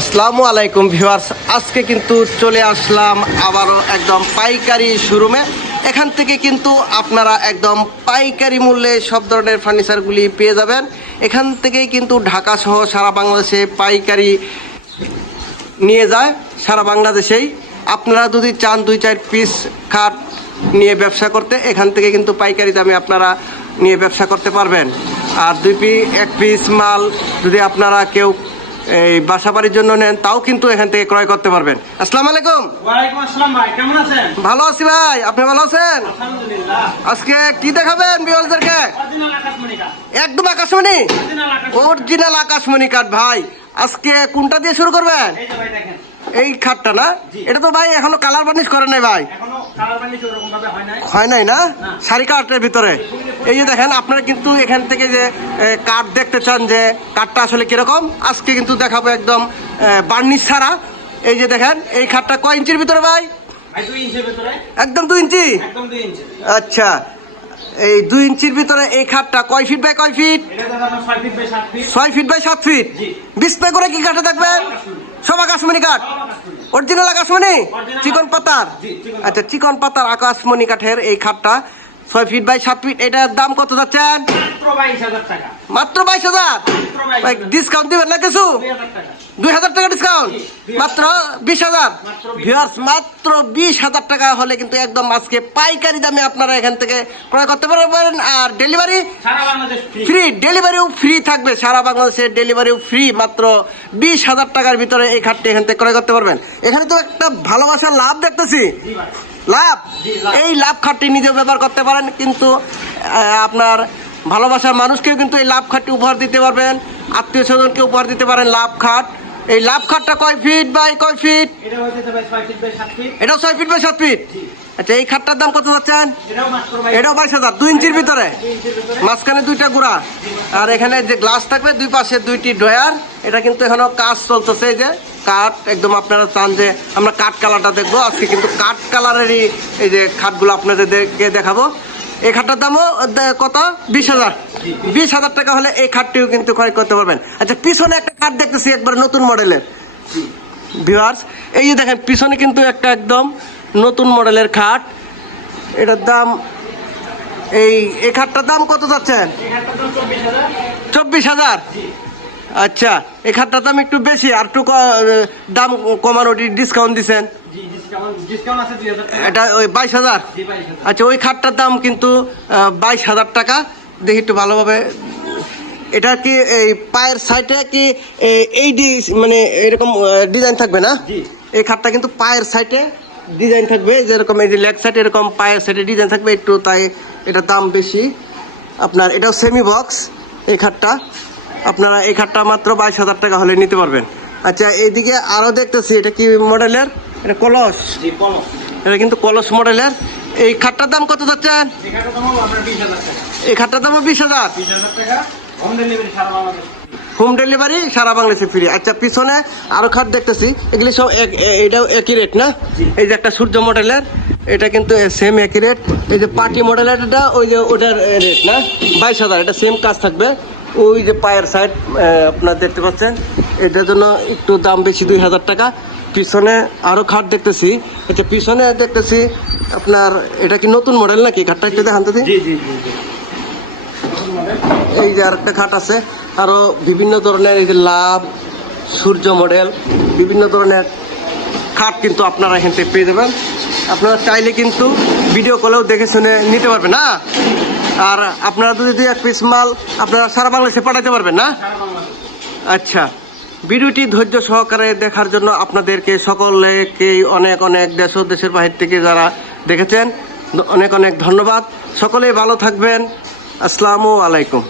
আসসালামু আলাইকুম ভিউয়ার্স। আজকে কিন্তু চলে আসলাম আবারও একদম পাইকারি শোরুমে। এখান থেকে কিন্তু আপনারা একদম পাইকারি মূল্যে সব ধরনের ফার্নিচারগুলি পেয়ে যাবেন। এখান থেকেই কিন্তু ঢাকা সহ সারা বাংলাদেশে পাইকারি নিয়ে যায়, সারা বাংলাদেশেই। আপনারা যদি চান দুই, চার পিস খাট নিয়ে ব্যবসা করতে, এখান থেকে কিন্তু পাইকারি দামে আপনারা নিয়ে ব্যবসা করতে পারবেন। আর দুই পি, এক পিস মাল যদি আপনারা কেউ এই বাসা বাড়ির জন্য নেন তাও কিন্তু এখান থেকে ক্রয় করতে পারবেন। আসসালামু আলাইকুম। ওয়ালাইকুম আসসালাম ভাই কেমন আছেন? ভালো আছি ভাই আপনি ভালো আছেন? আলহামদুলিল্লাহ। আজকে কি দেখাবেন কাঠ একদম আকাশমণি? অরিজিনাল আকাশ অরিজিনাল আকাশমণি কাঠ ভাই। আজকে কোনটা দিয়ে শুরু করবেন? এই খাটটা না? এটা তো ভাই এখনও কালার বার্নিশ করে নাই ভাই। হয় নাই। না। শাড়ি কাঠের ভিতরে। এই যে দেখেন আপনারা কিন্তু এখান থেকে যে কাঠ দেখতে চান যে কাঠটা আসলে কীরকম আজকে কিন্তু দেখাবো একদম বার্নিশ ছাড়া। এই যে দেখেন এই খাটটা কয় ইঞ্চির ভিতরে ভাই? একদম দুই ইঞ্চি? আচ্ছা এই দুই ইঞ্চির ভিতরে এই খাটটা কয় ফিট বাই কয় ফিট? ছয় ফিট বাই সাত ফিট। ডিসপ্লে করে কি কাঠে থাকবেন সব আকাশমণি কাঠ। অরিজিনাল আকাশমণি? চিকন পাতার? আচ্ছা চিকন পাতার আকাশমণি কাঠের এই খাটটা ছয় ফিট বাই সাত ফিট এটার দাম কত যাচ্ছেন? মাত্র বাইশ হাজার ডিসকাউন্ট দিবেন না কিছু? দুই হাজার টাকা। ডিসকাউন্ট মাত্র বিশ হাজার? ভিউয়ার্স মাত্র বিশ হাজার টাকা হলে কিন্তু একদম আজকে পাইকারি দামে আপনারা এখান থেকে ক্রয় করতে পারবেন আর ডেলিভারি ফ্রি ডেলিভারিও ফ্রি থাকবে। সারা বাংলাদেশে ডেলিভারিও ফ্রি মাত্র বিশ হাজার টাকার ভিতরে এই খাটটি এখান থেকে ক্রয় করতে পারবেন। এখানে তো একটা ভালোবাসার লাভ দেখতেছি। লাভ? এই লাভ খাটটি নিজেও ব্যবহার করতে পারেন, কিন্তু আপনার ভালোবাসার মানুষকেও কিন্তু এই লাভ খাটটি উপহার দিতে পারবেন, আত্মীয় স্বজনকে উপহার দিতে পারেন লাভ খাট। এই লাভ খাটটা কয় ফিট বাই কয় ফিট? এটা ছয় ফিট বাই সাত ফিট। এটাও ছয় ফিট বাই সাত ফিট? আচ্ছা এই খাটটার দাম কত যাচ্ছেন? এটাও বাইশ হাজার। দুই ইঞ্চির ভিতরে। মাঝখানে দুইটা গুড়া। আর এখানে যে গ্লাস থাকবে দুই পাশে দুইটি ড্রয়ার। এটা কিন্তু এখনও কাজ চলতেছে এই যে কাঠ। একদম আপনারা চান যে আমরা কাঠ কালারটা দেখব। আজকে কিন্তু কাঠ কালারেরই এই যে খাটগুলো আপনাদেরকে দেখাবো। এই খাটটার দামও কত? বিশ হাজার। বিশ হাজার টাকা হলে এই খাটটিও কিন্তু ক্রয় করতে পারবেন। আচ্ছা পিছনে একটা খাট দেখতেছি একবার নতুন মডেলের। ভিউয়ার্স এই যে দেখেন পিছনে কিন্তু একটা একদম নতুন মডেলের খাট। এটার দাম এই এই খাটটার দাম কত দাম চব্বিশ হাজার। আচ্ছা এই খাটটার দাম একটু বেশি আর একটু দাম কমানো ডিসকাউন্ট দিচ্ছেন এটা ওই বাইশ হাজার? আচ্ছা ওই খাটটার দাম কিন্তু বাইশ হাজার টাকা। দেখি একটু ভালোভাবে। এটা কি এই পায়ের সাইডে কি এই মানে এরকম ডিজাইন থাকবে না? এই খাটটা কিন্তু পায়ের সাইডে ডিজাইন থাকবে যেরকম এই যে লেগ সাইডে এরকম পায়ের সাইডে ডিজাইন থাকবে একটু তাই এটার দাম বেশি। আপনার এটাও সেমি বক্স এই খাটটা। আপনারা এই খাটটা মাত্র বাইশ হাজার টাকা হলে নিতে পারবেন। আচ্ছা এইদিকে আরও দেখতেছি এটা কি মডেলের? এটা কলস। এটা কিন্তু কলস মডেলের। এই খাটটার দাম কত যাচ্ছেন? এই খাটটার দামও বিশ হাজার? হোম ডেলিভারি সারা বাংলাদেশ ফ্রি আচ্ছা পিছনে আরও খাট দেখতেছি। এগুলি সব এক- এটাও একই রেট না? এই যে একটা সূর্য মডেলের এটা কিন্তু সেম একই রেট এই যে পার্টি মডেলের এটা ওই যে ওটার রেট না? বাইশ হাজার এটা সেম কাজ থাকবে। ওই যে পায়ের সাইড আপনার দেখতে পাচ্ছেন এটার জন্য একটু দাম বেশি দুই হাজার টাকা। পিছনে আরও খাট দেখতেছি। আচ্ছা পিছনে দেখতেছি আপনার এটা কি নতুন মডেল নাকি? খাটটা একটু দেখান এই যে আরেকটা খাট আছে আরও বিভিন্ন ধরনের এই যে লাভ সূর্য মডেল বিভিন্ন ধরনের খাট কিন্তু আপনারা এখান থেকে পেয়ে যাবেন। আপনারা চাইলে কিন্তু ভিডিও কলেও দেখে শুনে নিতে পারবেন না? আর আপনারা যদি দুই এক পিস মাল আপনারা সারা বাংলাদেশে পাঠাতে পারবেন না? আচ্ছা ভিডিওটি ধৈর্য সহকারে দেখার জন্য আপনাদেরকে সকলকেই অনেক অনেক দেশ ও দেশের বাহির থেকে যারা দেখেছেন অনেক অনেক ধন্যবাদ। সকলেই ভালো থাকবেন। আসসালামু আলাইকুম।